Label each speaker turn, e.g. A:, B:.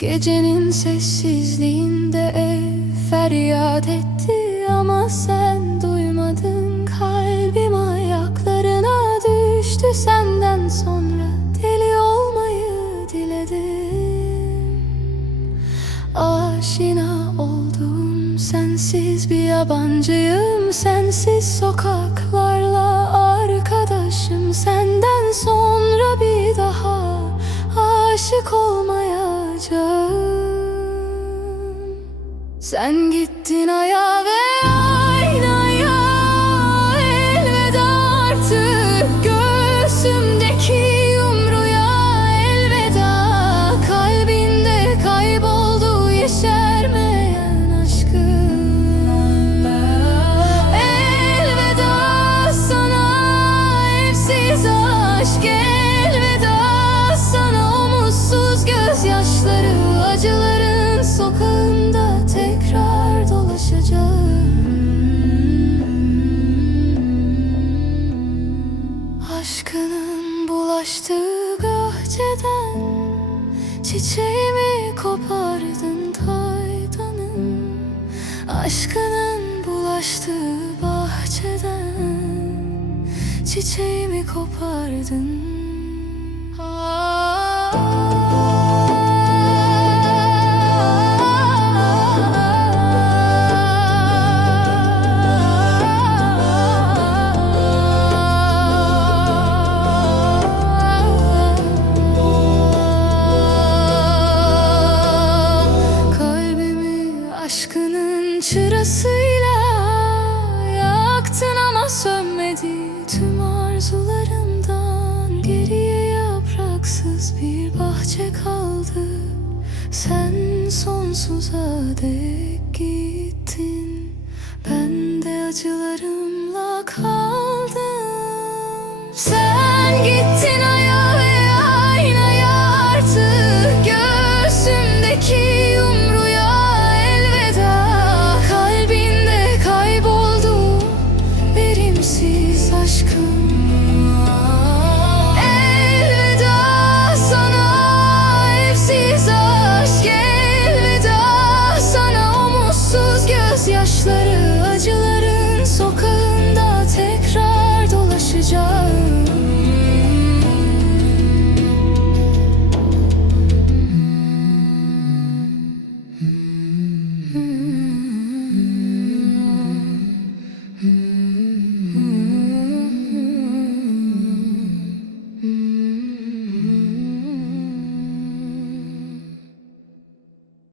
A: Gecenin sessizliğinde ev feryat etti ama sen duymadın. Kalbim ayaklarına düştü senden sonra deli olmayı diledim. Aşina oldum sensiz bir yabancıyım Sensiz sokaklarla arkadaşım. Senden sonra bir daha aşık olmayacağım Sen gittin aya Aşkının bulaştığı bahçeden Çiçeğimi kopardın taydanım Aşkının bulaştığı bahçeden Çiçeğimi kopardın aşkının çırasıyla yaktın ama sönmedi tüm arzularımdan Geriye yapraksız bir bahçe kaldı. Sen sonsuza dek gittin. Ben de acılarımla aşkım